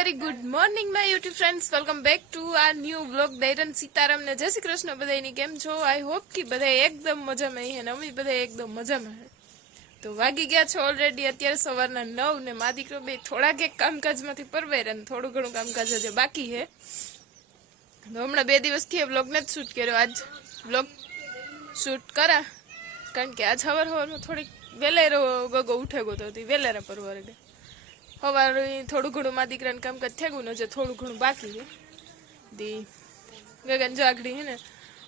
very good morning my YouTube friends. Welcome back to our new vlog. દૈરન Sitaram ને જય શ્રી કૃષ્ણ બધાયની કેમ છો? I hope કે બધા એકદમ મજામાં હે ને અમે બધા એકદમ મજામાં હે. તો વાગી ગયા છે ઓલરેડી અત્યારે સવારના 9 ને મા દીકરો બે થોડાક એક કામકાજમાંથી પરવેર અને થોડું ઘણું કામકાજ હજી બાકી હે. તો હમણાં 2 દિવસથી વ્લોગ નથી શૂટ કર્યો. આજ વ્લોગ શૂટ કરા કારણ કે આજ સવારમાં થોડીક વેલેરો ગગો ઉઠે ગયો તો વેલેરા પરવારે ગયા. સવારે થોડું ઘણું મા દીકરાને કામકાજ થયું ને થોડું ઘણું બાકી છે. દી ગગન જાગડી હે ને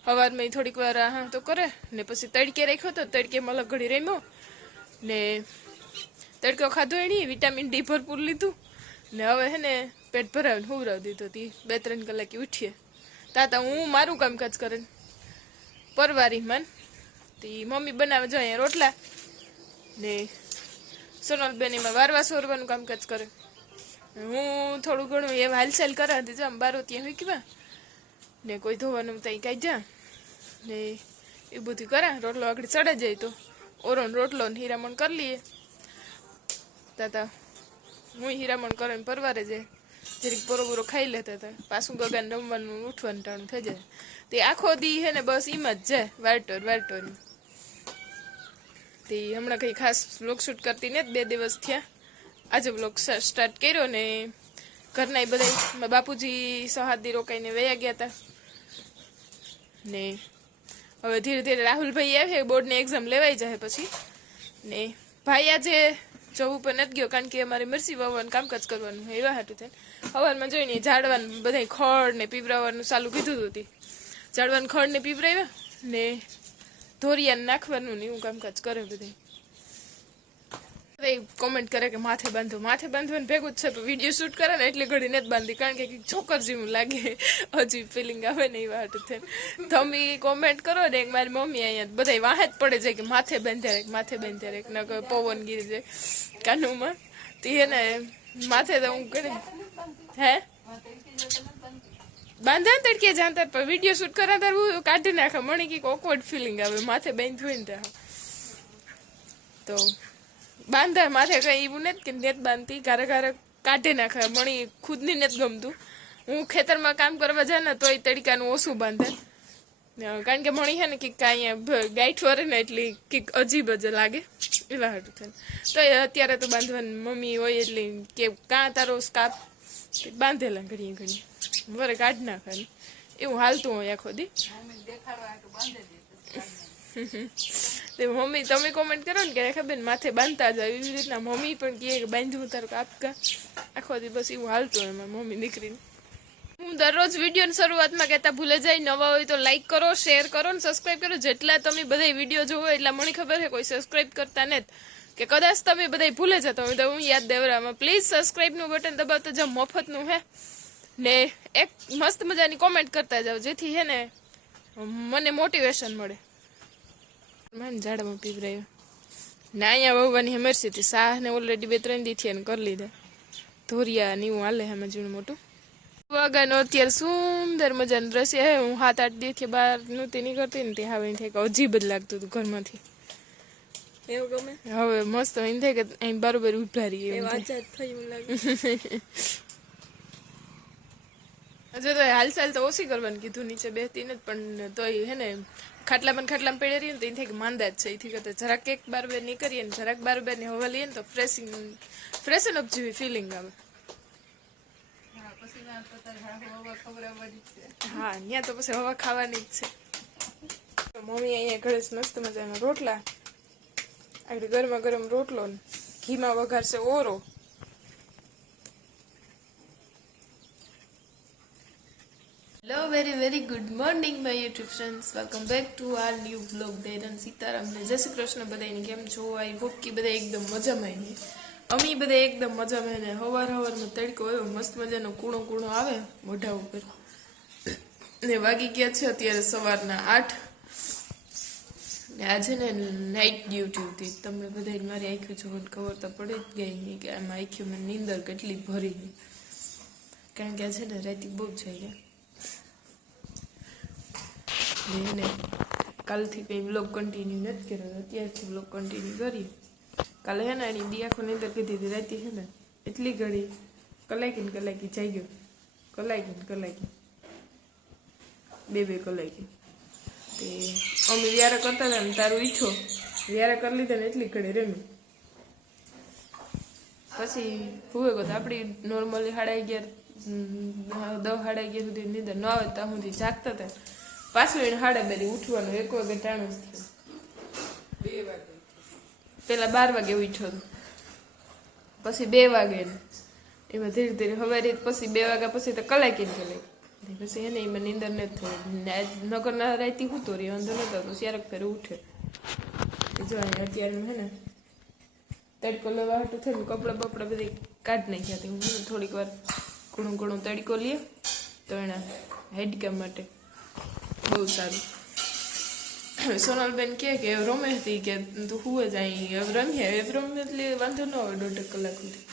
સવારમાં થોડીક વાર હા તો કરે ને પછી તડકે રાખ્યો તો તડકેમાં અલગ ઘડી રમ્યો ને તડકો ખાધો એની વિટામિન ડી ભરપૂર લીધું ને હવે હે ને પેટ ભરાવીને હુવરાવી દીધો. તી 2-3 કલાકે ઉઠીએ તાતા હું મારું કામકાજ કરે પરવારી મન તી મમ્મી બનાવે જો અહીંયા રોટલા ને સોનલ બેન એમાં વારવા સોરવાનું કામકાજ કરે. હું થોડું ઘણું એ હાલચાલ કરે હતી જો બારો ત્યાં મૂકવા ને કોઈ ધોવાનું ત્યાં કાંઈ જા ને એ બધું કરા. રોટલો આગળ ચડે જાય તો ઓરો રોટલો ને હીરામણ કરી લઈએ તાતા હું હીરામણ કરે ને પરવારે જાય જરીક બરોબરો ખાઈ લેતા હતા. પાછું ગગાને રમવાનું ઉઠવાનું ટાણું થઈ જાય તે આખો દી હે ને બસ એમ જ જાય વારટોર તે હમણાં કંઈ ખાસ વ્લોગ શૂટ કરતી ને 2 દિવસ થયા. આજે વ્લોગ સ્ટાર્ટ કર્યો ને ઘરના બધા બાપુજી સહાદી રોકાઈને વયા ગયા હતા ને હવે ધીરે ધીરે રાહુલભાઈ આવે બોર્ડની એક્ઝામ લેવાઈ જાય પછી ને ભાઈ આજે જોબ ઉપર નથી ગયો કારણ કે અમારે મરસી વાવવાનું કામકાજ કરવાનું એવા હાટું થાય. સવારમાં જોઈને ઝાડવાનું બધા ખડ ને પીવરાવવાનું ચાલુ કીધું હતું. ઝાડવાનું ખડ ને પીવરાવ્યા ને ધોરિયાને નાખવાનું ને એવું કામકાજ કરે બધા. કોમેન્ટ કરે કે માથે બાંધવાનું ભેગું જ છે પણ વિડીયો શૂટ કરે ને એટલે ઘડી નથી બાંધી કારણ કે છોકર જેવું લાગે હજી ફિલિંગ આવે ને એવા હાટું થાય. તમે કોમેન્ટ કરો ને મારી મમ્મી અહીંયા બધા વાહે જ પડે જાય કે માથે બાંધ્યા રેક ન પવન ગીરી જાય કાનુમાં તે એને માથે તો હું કરે હે બાંધા ને તડકે જાણતા પણ વિડીયો શૂટ કરા તાર હું કાઢી નાખે મને કંઈક ઓકવર્ડ ફિલિંગ આવે માથે બાંધ હોય ને ત્યાં તો બાંધા માથે કઈ એવું નથી કે નેત બાંધતી ઘરે કાઢી નાખે મને ખુદની નથી ગમતું. હું ખેતરમાં કામ કરવા જાય ને તોય તડકાનું ઓછું બાંધે કારણ કે મણી છે ને કંઈક અહીંયા ગાંઠ વરે ને એટલે કંઈક અજીબ જ લાગે એવા હાટું થાય. તો અત્યારે તો બાંધવાનું મમ્મી હોય એટલે કે કાં તારો સ્કાર્ફ બાંધેલા ઘડી વરે કાઢી નાખે એવું હાલતું હોય આખો દી. મમ્મી તમે કોમેન્ટ કરો ને કે ખબર ને માથે બાંધતા જાય એવી રીતના મમ્મી પણ કહે કે બાંધવું તારું કાપકા આખો દી બસ એવું હાલતું હોય મારી મમ્મી દીકરીને. હું દરરોજ વિડીયોની શરૂઆતમાં કહેતા ભૂલે જાય નવા હોય તો લાઈક કરો, શેર કરો ને સબસ્ક્રાઈબ કરો. જેટલા તમે બધા વિડીયો જોવો એટલા મને ખબર છે કોઈ સબસ્ક્રાઈબ કરતા નથી કે કદાચ તમે બધા ભૂલે જતા હોય તો હું યાદ દેવરામાં પ્લીઝ સબસ્ક્રાઈબનું બટન દબાવતા જાઓ મફતનું હે ને એક મસ્ત મજાની કોમેન્ટ કરતા જાઓ જેથી હે ને મને મોટિવેશન મળે. મને ઝાડમાં પીવરાયો ને અહીંયા વહવાની હમરસી હતી શાહ ને ઓલરેડી 2-3 દી થયા ને કરી લીધા ધોરિયા ને એવું હાલે એમાં ઝીણું મોટું. વાગાનો અત્યારે સુંદર મજાનું દ્રશ્ય હે. હું 7-8 દિવસથી બહાર નહોતી નીકળતી ને તે હવે થાય કે અજીબ જ લાગતું હતું ઘરમાંથી એવું ગમે. હવે મસ્ત એમ થાય કે અહીં બરોબર ઉભા રહીએ હજુ તો હાલચાલ તો ઓછી કરવાની કીધું નીચે બેસતી નથી પણ તોય હે ને ખાટલામાં પડે રહીએ ને તો એ થાય કે માંદા જ છે. એથી કરતા જરાક એક બાર બેર નીકળીએ ને જરાક બાર બેરની હવા લઈએ ને તો ફ્રેશન અપ જેવી ફિલિંગ આવે. હા ત્યાં તો પછી હવા ખાવાની જ છે. મમ્મી અહીંયા ઘરે મસ્ત મજાના રોટલા આગળ ગરમા ગરમ રોટલો ને ઘીમાં વઘારશે ઓરો. Hello very good morning my YouTube friends. Welcome back to our new blog. દૈરન સીતારામ ને જય શ્રી કૃષ્ણ બધાની કેમ છો? આઈ હોપ કે બધા એકદમ મજામાં હે. અમે બધા એકદમ મજામાં ને સવારમાં તડકો આવ્યો મસ્ત મજાનો કૂણો આવે મોઢા ઉપર ને વાગી ગયા છે અત્યારે સવારના 8 ને આજે ને નાઇટ ડ્યુટી હતી. તમને બધા મારી આંખો જોવાની ખબર તો પડી જ ગઈ કે આમાં આંખોમાં નીંદર કેટલી ભરી ગઈ કારણ કે આજે ને રાતે બહુ જ જાય ને કાલથી કંઈ બ્લોગ કન્ટિન્યુ નથી કર્યો અત્યારથી બ્લોગ કન્ટિન્યુ કરીએ. કાલે હે ને એની દી આખો નીંદર કીધી હતી રાતે હે ને એટલી ઘડી કલાકી જઈ ગયો, કલાકી બે કલાકી. તે અમે વ્યારા કરતા હતા ને તારું ઈચ્છો વ્યારા કરી લીધા ને એટલી ઘડી રમી. પછી હુવે ગયો તો આપણી નોર્મલી 11:30 10:30 સુધી નીંદર ન આવે ત્યાં સુધી જાગતા હતા. પાછું એને 2:30 ઉઠવાનું, 1 વાગે ટાણું જ થયું. 2 વાગે પેલા 12 વાગે ઉઠ્યો હતો, પછી 2 વાગે એમાં ધીરે ધીરે સવારે, પછી 2 વાગ્યા પછી તો કલાકી પછી એને એમાં નીંદર નથી થઈ. નગરના રાતી હું તો રહી વાંધો નતો તો ક્યારેક ફેર ઉઠે. જો અત્યારે હે ને તડકો લેવા હાટું થયું, કપડાં બપડા બધી કાઢી નાખ્યા હતી. હું થોડીક વાર ઘણું તડકો લઈએ તો એના હેડકા માટે બહુ સારું. સોનલબેન કે રમે હતી કે તું હુવે જાય રમીએ એટલે વાંધો ન આવે 1.5 કલાક સુધી.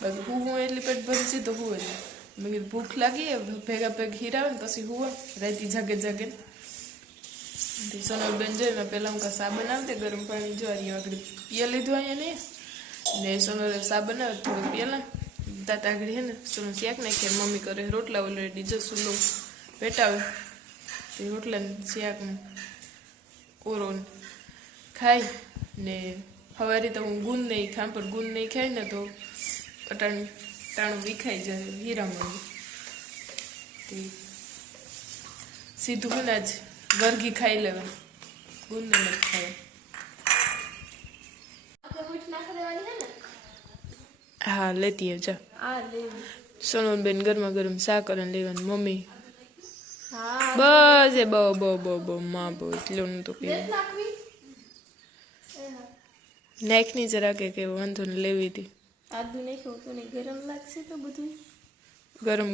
બાકી હું એટલે પેટ ભરી છે તો હુવે જાય. મેં કીધું ભૂખ લાગી ભેગા હીરાવે ને પછી હુવે રાતી જાગે. સોનલબેન જોઈ મેં પહેલાં હું સા બનાવતે ગરમ પાણી જોઈ આગળ પિયા લીધું અહીંયા ને સોનલ સા બનાવે થોડું પિયાલા દાંત આગળ હે ને સોનલ શાક નાખીએ. મમ્મી કરે રોટલા ઓલરેડી જો સુલો પેટાવે તે રોટલા શાક ઓરો ખાઈ ને સવારે તો હું ગુંદ નહીં ખામ, પણ ગુંદ નહીં ખાય ને તો ટાણું વિખાઈ જાય હીરામણ. તે સીધું મને જ ગરગી ખાઈ લેવા, ગુંદ નથી ખાવા. હા લેતી જા. સોનલબેન ગરમ શા કરે લેવાનું. મમ્મી બસ એ બહુ માં બહુ એટલું તો પીવું નાખની જરા કે વાંધો ને લેવી હતી.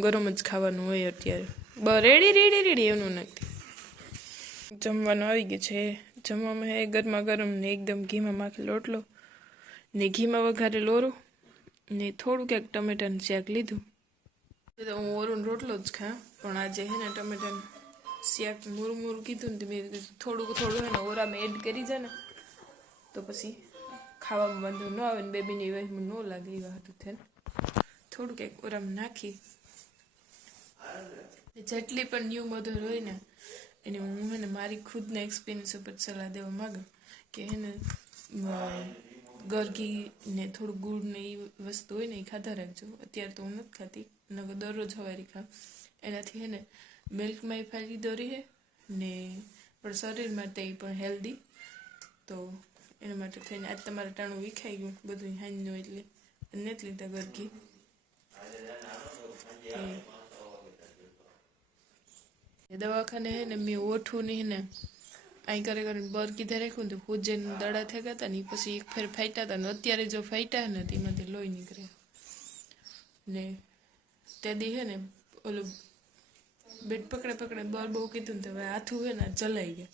ગરમ જ ખાવાનું હોય અત્યારે. રેડી એનું નથી. જમવાનું આવી ગયું છે. જમવામાં હે ગરમ ને એકદમ ઘીમાં માખી લોટલો ને ઘીમાં વઘારે લોરો ને થોડું ક્યાંક ટમેટાનું શાક લીધું. તો હું ઓરું રોટલો જ ખા, પણ આજે હે ને ટમેટાનું શાક મૂરું કીધું ને મેં થોડું હે ને ઓરામાં એડ કરી જાય ને તો પછી ખાવામાં વાંધો ન આવે ને બેબીની વહેમાં ન લાગે એવા હતું થઈને થોડું કંઈક ઓરામાં નાખી. જેટલી પણ ન્યૂ મધર હોય ને એને હું હે ને મારી ખુદના એક્સપિરિયન્સ ઉપર સલાહ દેવા માગું કે હે ને ગરગી ને થોડું ગુડ ને એ વસ્તુ હોય ને એ ખાતા રાખજો. અત્યારે તો હું નથી ખાતી, નકર દરરોજ સવારે ખાવ. એનાથી હે ને મિલ્કમાં ફાયદો રહે ને પણ શરીર માટે પણ હેલ્ધી. તો એના માટે થઈને આજ તમારે ટાણું વિખાઈ ગયું બધું હાંજનું એટલે નથી લીધા ગરગી. દવાખાને હે ને મેં ઓઠું ને ને અહીં કરે બર કીધા રાખ્યું ને તો પૂજન દડા થઈ ગયા હતા ને પછી એક ફેર ફાટ્યા હતા ને અત્યારે જો ફાટ્યા ને તેમાંથી લોહી નીકળે ને તે દી હે ને ઓલું બેટ પકડે બર બહુ કીધું ને તો હવે હાથું હે ને જલાઈ ગયા.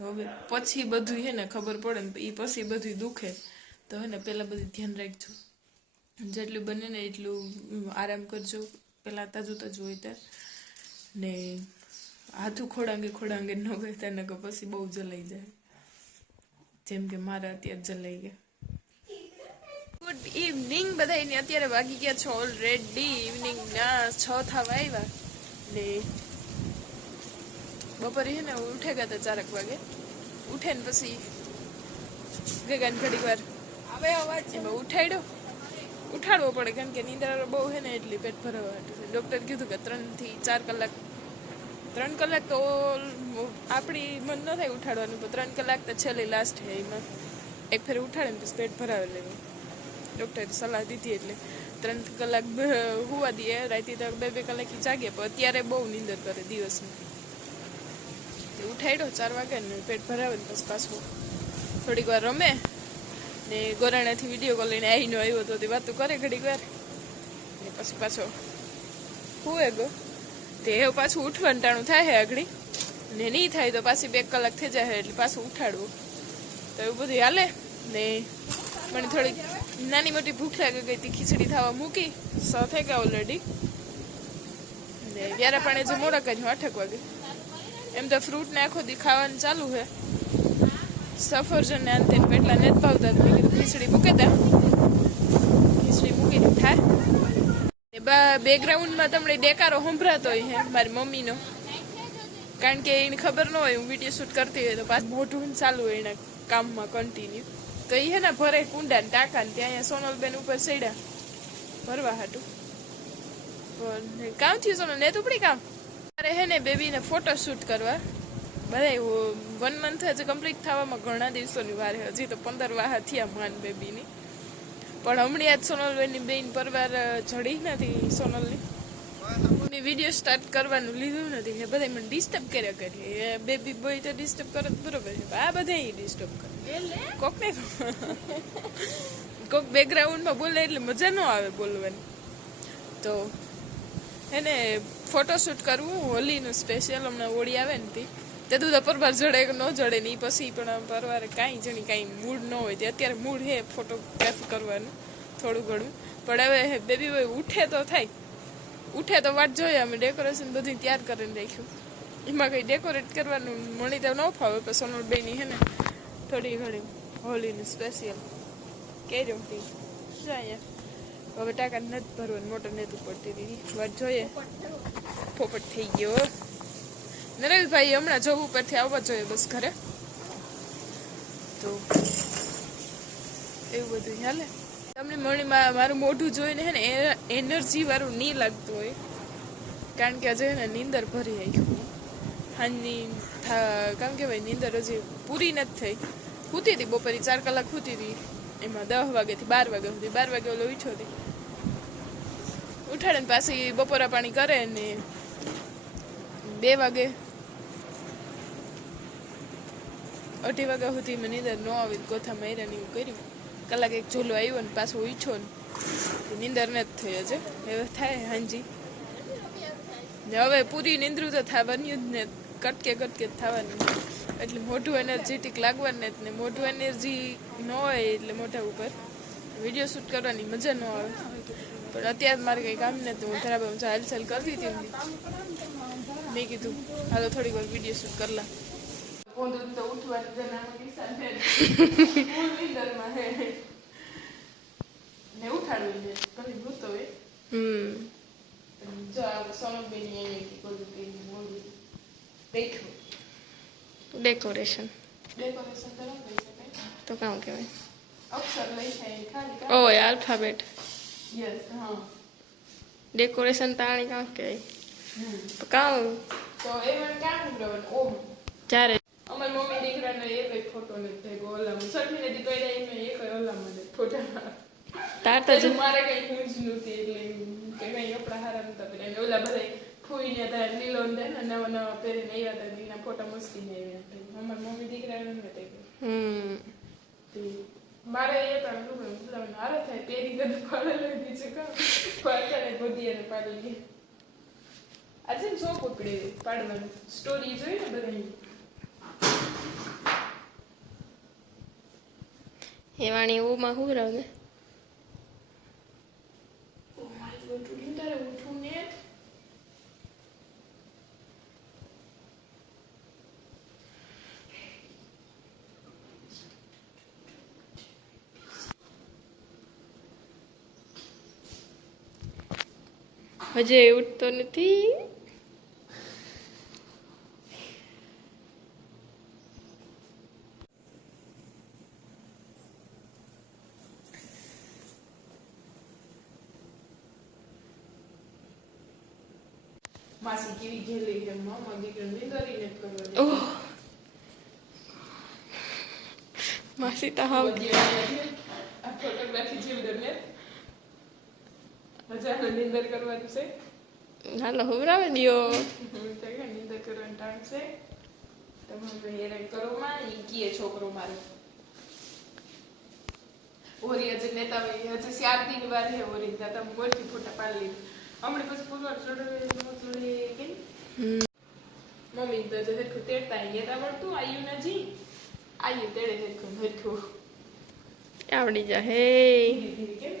હવે પછી બધું હે ને ખબર પડે ને એ પછી બધું દુખે તો હે ને પહેલાં બધું ધ્યાન રાખજો. જેટલું બને ને એટલું આરામ કરજો પહેલાં તાજું હોય ત્યાં ને હાથું ખોડાંગે ન કરતા ને પછી બહુ જલાઈ જાય, જેમ કે મારા અત્યારે જલાઈ ગયા. ગુડ ઇવનિંગ બધાને. અત્યારે વાગી ગયા છે ઓલરેડી ઇવનિંગના 6 થવા આવ્યા ને બપોરે છે ને ઉઠે ગયા હતા 4 વાગે. ઉઠે ને પછી ગગન ઘડીક વાર આવે અવાજ એમાં ઉઠાડવો પડે કારણ કે નીંદર બહુ છે ને એટલી પેટ ભરવા માટે. ડૉક્ટર કીધું કે 3 થી 4 કલાક 3 કલાક તો આપણી મન ન થાય ઉઠાડવાનું, પણ 3 કલાક તો છેલ્લી લાસ્ટ છે. એમાં એક ફેર ઉઠાડે ને પછી પેટ ભરાવે લેવું. ડૉક્ટરે સલાહ દીધી એટલે 3 કલાક હોવા દઈએ. રાતે તો 2 કલાક જાગે, પણ અત્યારે બહુ નીંદર કરે દિવસમાં. તે ઉઠાડ્યો 4 વાગે ને પેટ ભરાવે ને પછી પાછું થોડીક વાર રમે ને ગોરાણાથી વિડીયો કોલ લઈને આવ્યો તો તે વાતો કરે ઘડીક વાર ને પછી પાછો હુએ ગયો. તે એવું પાછું ઉઠવાનું ટાણું થાય આગળ ને નહીં થાય તો પાછી 2 કલાક થઈ જાય એટલે પાછું ઉઠાડવું. તો એવું બધું હાલે ને મને થોડીક નાની મોટી ભૂખ લાગી ગઈ હતી. ખીચડી થવા મૂકી 6 થઈ ગયા ઓલરેડી ને વ્યારા પાણી જે મોડા કાઢ્યું 8 વાગે. એમ તો ફ્રૂટ ને આખો દી ખાવાનું ચાલુ છે. સફરજન ને અંતે પેટલા નથી ભાવતા, મેં કીધું ખીચડી મૂકી દે. ખીચડી મૂકીને થાય બેકગ્રાઉન્ડમાં તમને દેકારો સંભળાતો હોય હે મારી મમ્મીનો, કારણ કે એને ખબર ન હોય હું વિડીયો શૂટ કરતી હોય તો પાછું મોઢું ચાલુ હોય એના કામમાં કન્ટિન્યુ. તો એ હે ને ભરે કુંડા ને ટાંકા ને ત્યાં અહીંયા સોનલબેન ઉપર સડ્યા ભરવા હાટું. કામ થયું સોનલ ને ઉપડી કામ અરે હે ને બેબીને ફોટો શૂટ કરવા બધા 1 મંથ હજી કમ્પ્લીટ થવામાં ઘણા દિવસોની વાર, હજી તો 15 વાહ થયા માન બેબીની. પણ હમણાં આજ સોનલબેનની બેન પરવાર જડી નથી સોનલની વિડીયો સ્ટાર્ટ કરવાનું લીધું નથી. એ બધા મને ડિસ્ટર્બ કર્યા કરીએ, બેબી બોય તો ડિસ્ટર્બ કરે બરોબર છે, આ બધા ડિસ્ટર્બ કરે કોકને કોક બેકગ્રાઉન્ડમાં બોલે એટલે મજા ન આવે બોલવાની. તો એને ફોટોશૂટ કરવું હોલીનું સ્પેશિયલ, હમણાં હોળી આવે ને તે તો પરવાર જડે કે ન જડે ને પછી પણ પરવારે કાંઈ જણી કાંઈ મૂડ ન હોય તે અત્યારે મૂડ હે ફોટોગ્રાફી કરવાનું થોડું ઘણું. પણ હવે બેબી ભાઈ ઉઠે તો થાય, ઉઠે તો વાટ જોઈએ. અમે ડેકોરેશન બધું તૈયાર કરીને રાખ્યું, એમાં કંઈ ડેકોરેટ કરવાનું મળી તો ન ફાવે. પણ સોનલબેની હે ને થોડી ઘણી હોલીનું સ્પેશિયલ કેર્યો અહીંયા. હવે ટાંકા નથી ભરવાનું, મોટર નથી પડતી દીદી વાત જોઈએ. પોપટ થઈ ગયો નરેશભાઈ, હમણાં જોબ ઉપરથી આવવા જોઈએ બસ ઘરે. તો એવું બધું હાલે. તમને મારું મોઢું જોઈને હે ને એનર્જી વાળું નહીં લાગતું હોય, કારણ કે હજે ને નીંદર ભરી આવી હાજની કામ કહેવાય નીંદર હજી પૂરી નથી થઈ. સૂતી હતી બપોરે 4 કલાક સૂતી હતી, એમાં 10 વાગ્યાથી 12 વાગ્યા સુધી, 12 વાગે ઓલો ઉઠ્યો હતી. ઉઠાડે ને પાછી બપોરા પાણી કરે ને 2 વાગે 2:30 વાગ્યા સુધી મને નીંદર ન આવી, ગોથા માર્યા ને એવું કર્યું. કલાક એક ઝૂલો આવ્યો ને પાછો ઈચ્છો ને નીંદર નથી થઈ હજે. હવે થાય હાંજી ને, હવે પૂરી નીંદરું તો થવાની જ ને, કટકે કટકે જ થવાની. એટલે મોઢું એનર્જેટિક લાગવાનું ને, મોઢું એનર્જી ન હોય એટલે મોઢા ઉપર વિડીયો શૂટ કરવાની મજા ન આવે. પણ અત્યારે મારે કંઈ કામ નથી, હું ખરાબ હાલચાલ કરતી હતી. મેં કીધું હાલો થોડીક વાર વિડીયો શૂટ કરલા. તો ઉઠવાની ને ઉઠાડવું છે ઘણી ભૂતો હોય. જો સોનલબેની બેઠું ડેકોરેશન તો કામ કહેવાય, અક્ષર લઈ થાય ખાલી ઓય આલ્ફાબેટ યસ. હા ડેકોરેશન તાણી કામ કહેવાય તો કામ. તો એ મને કામ કરવાનું ઓમ જ્યારે અમારી મમ્મી દીકરાનો એક ફોટો નથી થયો. ઓલામાં સઠી નથી પડ્યા એમાં એક ઓલામાં ફોટા તાર તો મારે કઈ પૂંજ નહોતી એટલે કે કઈ કપડા હારા નતા પહેર્યા. ઓલા બધા ફૂઈને હતા લીલો ને નવા નવા પહેરીને આવ્યા હતા, એના ફોટા મસ્તીને આવ્યા હતા. અમારી મમ્મી દીકરાનો નથી. મારે એ પણ હારા થાય પહેરી ગયું પાડેલું બીજું કામ પાડતા બધી એને પાડેલી. આજે શો પકડે પાડવાનું સ્ટોરી જોઈ ને બધા એવાણી ઓમાં હું રહું ને ઉઠું ને હજે ઉઠતો નથી. માસી કેવી જેલી છે મામા દીકરા નિંદરી ને કરવા માસી તો હા આ ફોટોગ્રાફી જેવી દરને મજા નિંદર કરવાની છે. હાલો હુવરાવે દિયો નિંદર કરવાનું ટાઈમ છે. તમે હેરાન કરો માં ઈ કીએ છોકરો મારો ઓરી હજી નેતા હજી 4 દિન વાર હે ઓરી દાદા મોરથી ફોટા પાડી હમણાં પછી પૂરવાર જોડે કે મમ્મી તો જે હરખું તેડતા ગયા આવડતું આયુ નજી આયુ તેડે હરખું આવડી જા હે ધીરે ધીરે